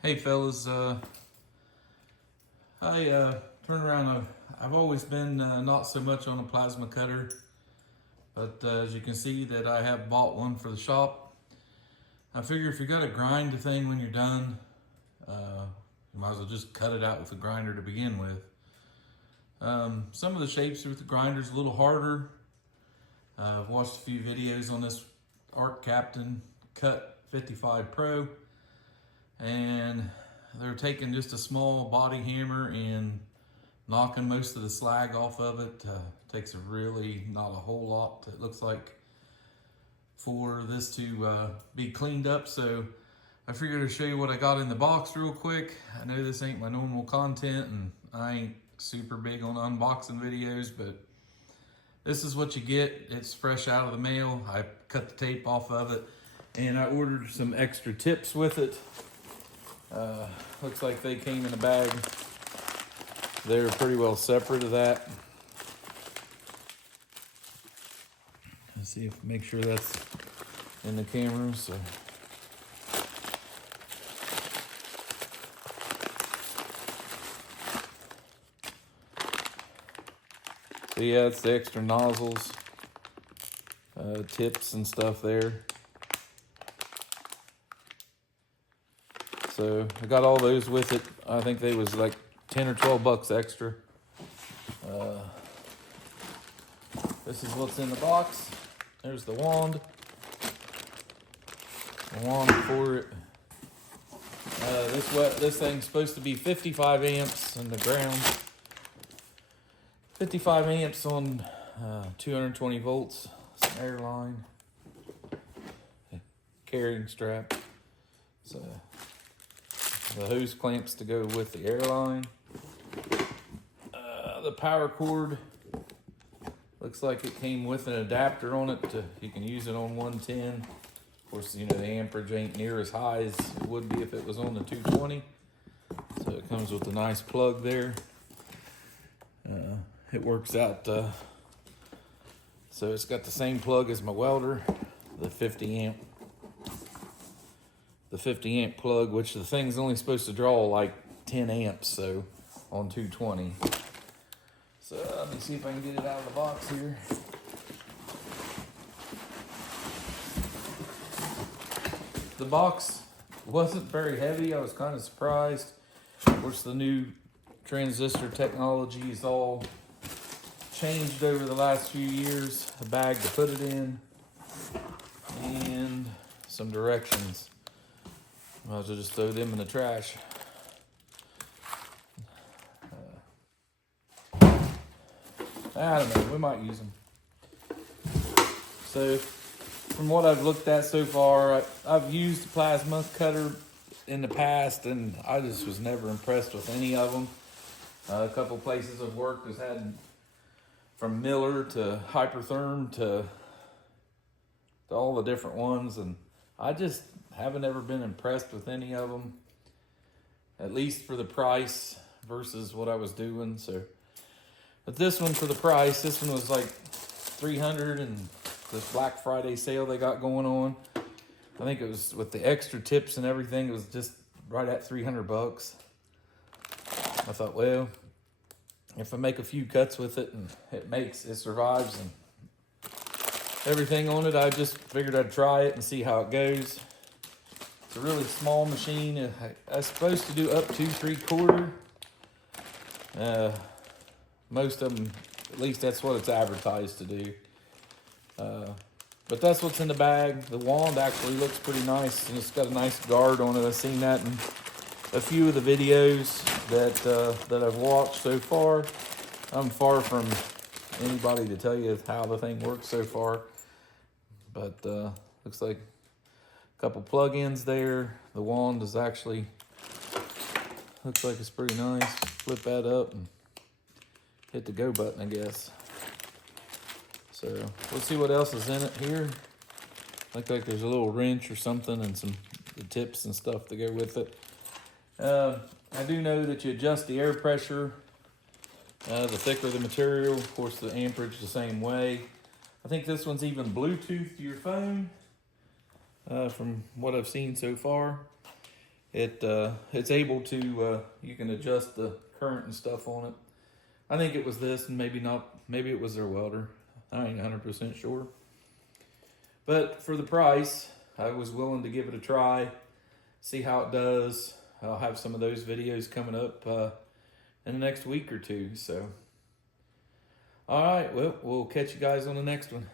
Hey fellas, turn around. I've always been not so much on a plasma cutter, but as you can see that I have bought one for the shop. I figure if you got to grind the thing when you're done, you might as well just cut it out with a grinder to begin with. Some of the shapes with the grinder is a little harder. I've watched a few videos on this Arc Captain Cut 55 Pro, and they're taking just a small body hammer and knocking most of the slag off of it. Takes a really not a whole lot, it looks like, for this to be cleaned up. So I figured to show you what I got in the box real quick. I know this ain't my normal content and I ain't super big on unboxing videos, but this is what you get. It's fresh out of the mail. I cut the tape off of it and I ordered some extra tips with it. Looks like they came in a bag. They're pretty well separate of that. Let's see if make sure that's in the camera. So yeah, it's the extra nozzles, tips and stuff there. So I got all those with it. I think they was like 10 or 12 bucks extra. This is what's in the box. There's the wand. The wand for it. This thing's supposed to be 55 amps in the ground. 55 amps on 220 volts. Some air line. Carrying strap. So the hose clamps to go with the air line. The power cord. Looks like it came with an adapter on it. You can use it on 110. Of course, you know, the amperage ain't near as high as it would be if it was on the 220. So it comes with a nice plug there. It works out. So it's got the same plug as my welder, the 50 amp. The 50 amp plug, which the thing's only supposed to draw like 10 amps, so on 220. So let me see if I can get it out of the box here. The box wasn't very heavy. I was kind of surprised. Of course, the new transistor technology is all changed over the last few years. A bag to put it in and some directions. Might as well just throw them in the trash. I don't know, we might use them. So, from what I've looked at so far, I've used a plasma cutter in the past and I just was never impressed with any of them. A couple places I've worked has had from Miller to Hypertherm to all the different ones, and I just haven't ever been impressed with any of them, at least for the price versus what I was doing. So, but this one, for the price, this one was like $300, and this Black Friday sale they got going on, I think it was with the extra tips and everything, it was just right at 300 bucks. I thought, well, if I make a few cuts with it and it survives and everything on it, I just figured I'd try it and see how it goes. It's a really small machine. I'm supposed to do up to 3/4. Most of them, at least that's what it's advertised to do. But that's what's in the bag. The wand actually looks pretty nice, and it's got a nice guard on it. I've seen that in a few of the videos that I've watched so far. I'm far from anybody to tell you how the thing works so far, but looks like a couple plug-ins there. The wand is actually, looks like it's pretty nice. Flip that up and hit the go button, I guess. So let's see what else is in it here. Looks like there's a little wrench or something and some the tips and stuff to go with it. I do know that you adjust the air pressure. The thicker the material, of course the amperage the same way. I think this one's even Bluetooth to your phone, from what I've seen so far. It's able to, you can adjust the current and stuff on it. I think it was this, and maybe not, maybe it was their welder. I ain't 100% sure. But for the price, I was willing to give it a try, see how it does. I'll have some of those videos coming up in the next week or two. So, all right, well, we'll catch you guys on the next one.